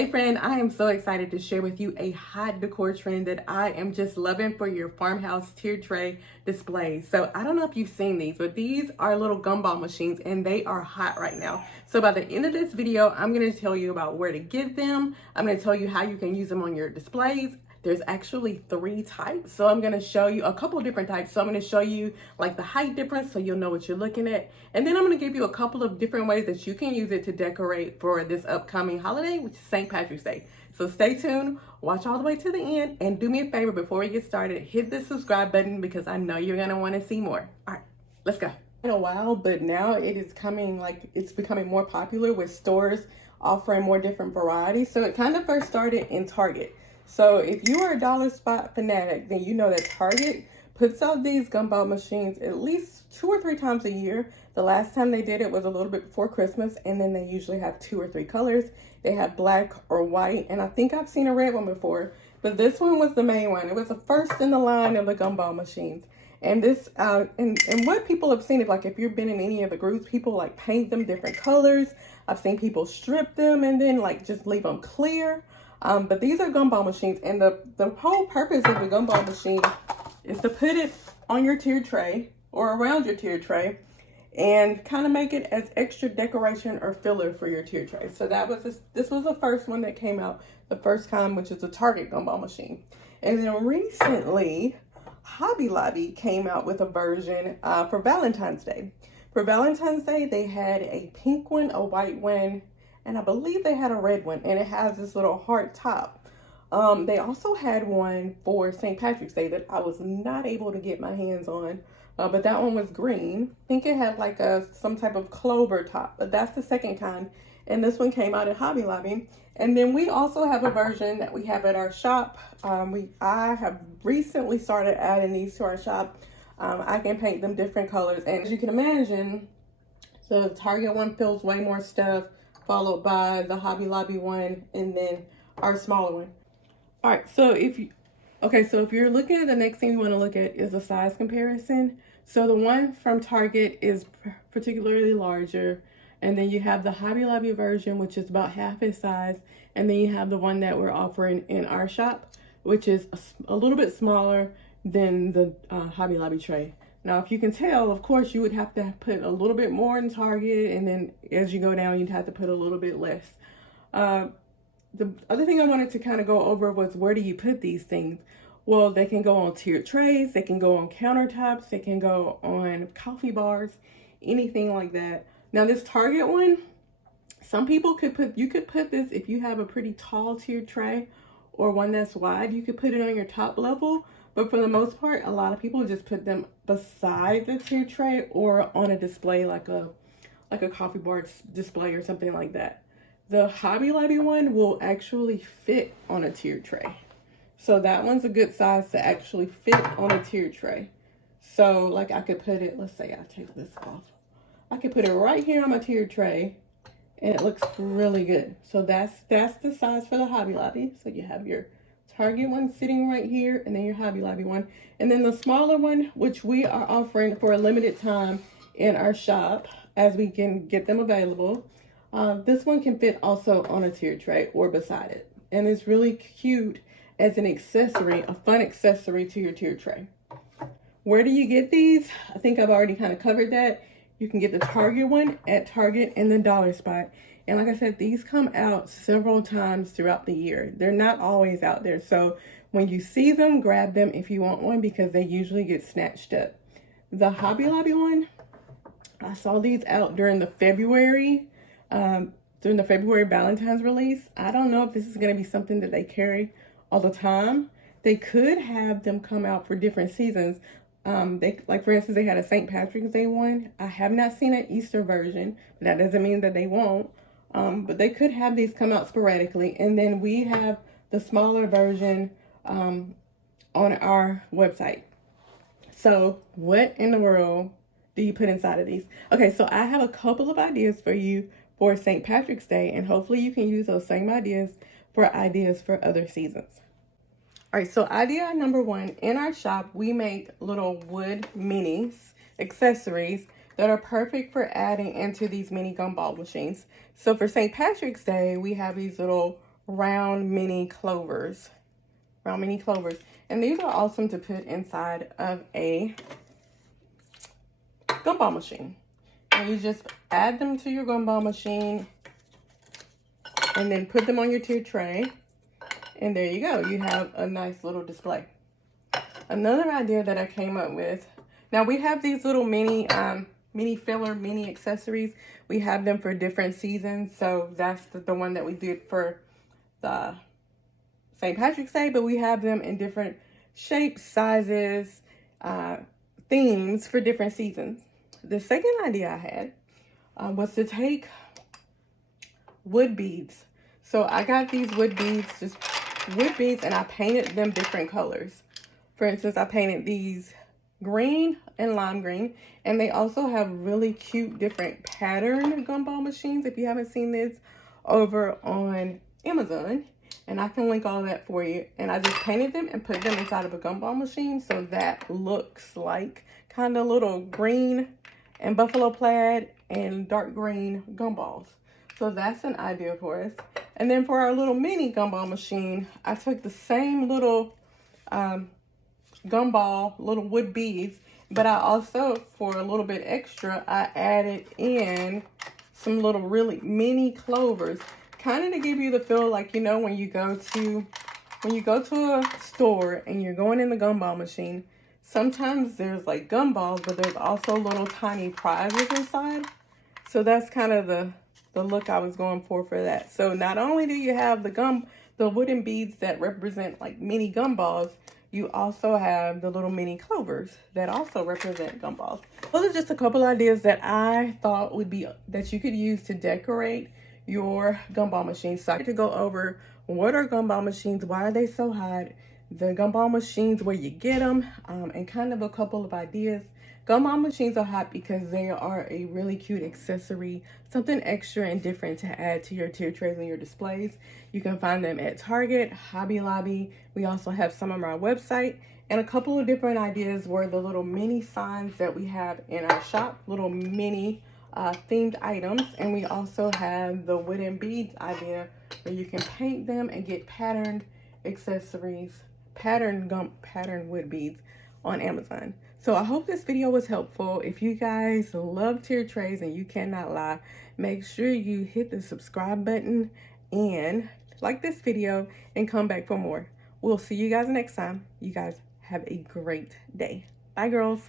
Hey friend, I am so excited to share with you a hot decor trend that I am just loving for your farmhouse tier tray displays. So I don't know if you've seen these, but these are little gumball machines and they are hot right now. So by the end of this video, I'm going to tell you about where to get them. I'm going to tell you how you can use them on your displays. There's actually 3 types. So I'm going to show you a couple of different types. So I'm going to show you like the height difference so you'll know what you're looking at. And then I'm going to give you a couple of different ways that you can use it to decorate for this upcoming holiday, which is St. Patrick's Day. So stay tuned, watch all the way to the end, and do me a favor before we get started, hit the subscribe button because I know you're going to want to see more. All right, let's go. In a while, but now it is it's becoming more popular with stores offering more different varieties. So it kind of first started in Target. So if you are a dollar spot fanatic, then you know that Target puts out these gumball machines at least 2 or 3 times a year. The last time they did it was a little bit before Christmas, and then they usually have 2 or 3 colors. They have black or white, and I think I've seen a red one before, but this one was the main one. It was the first in the line of the gumball machines. And this, and what people have seen, like if you've been in any of the groups, people like paint them different colors. I've seen people strip them and then like just leave them clear. But these are gumball machines, and the whole purpose of the gumball machine is to put it on your tier tray or around your tier tray and kind of make it as extra decoration or filler for your tier tray. So this was the first one that came out the first time, which is the Target gumball machine. And then recently, Hobby Lobby came out with a version for Valentine's Day. For Valentine's Day, they had a pink one, a white one, and I believe they had a red one, and it has this little heart top. They also had one for St. Patrick's Day that I was not able to get my hands on, but that one was green. I think it had like some type of clover top, but that's the second kind. And this one came out at Hobby Lobby. And then we also have a version that we have at our shop. I have recently started adding these to our shop. I can paint them different colors, and as you can imagine, the Target one fills way more stuff, followed by the Hobby Lobby one, and then our smaller one. All right, so if you're looking at the next thing you want to look at is the size comparison. So the one from Target is particularly larger, and then you have the Hobby Lobby version, which is about half its size, and then you have the one that we're offering in our shop, which is a little bit smaller than the Hobby Lobby tray. Now, if you can tell, of course, you would have to put a little bit more in Target, and then as you go down, you'd have to put a little bit less. The other thing I wanted to kind of go over was, where do you put these things? Well, they can go on tiered trays, they can go on countertops, they can go on coffee bars, anything like that. Now, this Target one, some people you could put this, if you have a pretty tall tiered tray or one that's wide, you could put it on your top level. But for the most part, a lot of people just put them beside the tier tray or on a display like a coffee bar display or something like that. The Hobby Lobby one will actually fit on a tier tray. So that one's a good size to actually fit on a tier tray. So like I could put it, let's say I take this off. I could put it right here on my tier tray and it looks really good. So that's the size for the Hobby Lobby. So you have your Target one sitting right here, and then your Hobby Lobby one, and then the smaller one, which we are offering for a limited time in our shop as we can get them available. This one can fit also on a tier tray or beside it, and it's really cute as an accessory, a fun accessory to your tier tray. Where do you get these? I think I've already kind of covered that. You can get the Target one at Target and the dollar spot. And like I said, these come out several times throughout the year. They're not always out there. So when you see them, grab them if you want one, because they usually get snatched up. The Hobby Lobby one, I saw these out during the February Valentine's release. I don't know if this is going to be something that they carry all the time. They could have them come out for different seasons. Like for instance, they had a St. Patrick's Day one. I have not seen an Easter version, but that doesn't mean that they won't. But they could have these come out sporadically. And then we have the smaller version on our website. So what in the world do you put inside of these? Okay, so I have a couple of ideas for you for St. Patrick's Day, and hopefully you can use those same ideas for other seasons. All right, so idea number 1, in our shop, we make little wood minis, accessories that are perfect for adding into these mini gumball machines. So for St. Patrick's Day, we have these little round mini clovers. And these are awesome to put inside of a gumball machine. And you just add them to your gumball machine and then put them on your tiered tray. And there you go. You have a nice little display. Another idea that I came up with. Now we have these little mini filler, mini accessories. We have them for different seasons. So that's the one that we did for the St. Patrick's Day, but we have them in different shapes, sizes, themes for different seasons. The second idea I had was to take wood beads. So I got these wood beads, and I painted them different colors. For instance, I painted these green and lime green, and they also have really cute different pattern gumball machines. If you haven't seen this, over on Amazon, and I can link all that for you. And I just painted them and put them inside of a gumball machine, so that looks like kind of little green and buffalo plaid and dark green gumballs. So that's an idea for us. And then for our little mini gumball machine, I took the same little gumball, little wood beads, but I also, for a little bit extra, I added in some little really mini clovers, kind of to give you the feel like, you know, when you go to a store and you're going in the gumball machine, sometimes there's like gumballs, but there's also little tiny prizes inside. So that's kind of the look I was going for that. So not only do you have the wooden beads that represent like mini gumballs, you also have the little mini clovers that also represent gumballs. Those are just a couple ideas that I thought that you could use to decorate your gumball machine. So I had to go over what are gumball machines, why are they so hot, the gumball machines, where you get them, and kind of a couple of ideas. Gumball machines are hot because they are a really cute accessory, something extra and different to add to your tier trays and your displays. You can find them at Target, Hobby Lobby. We also have some on our website. And a couple of different ideas were the little mini signs that we have in our shop, little mini themed items. And we also have the wooden beads idea where you can paint them and get patterned accessories, patterned wood beads on Amazon. So I hope this video was helpful. If you guys love tier trays and you cannot lie, make sure you hit the subscribe button and like this video and come back for more. We'll see you guys next time. You guys have a great day. Bye, girls.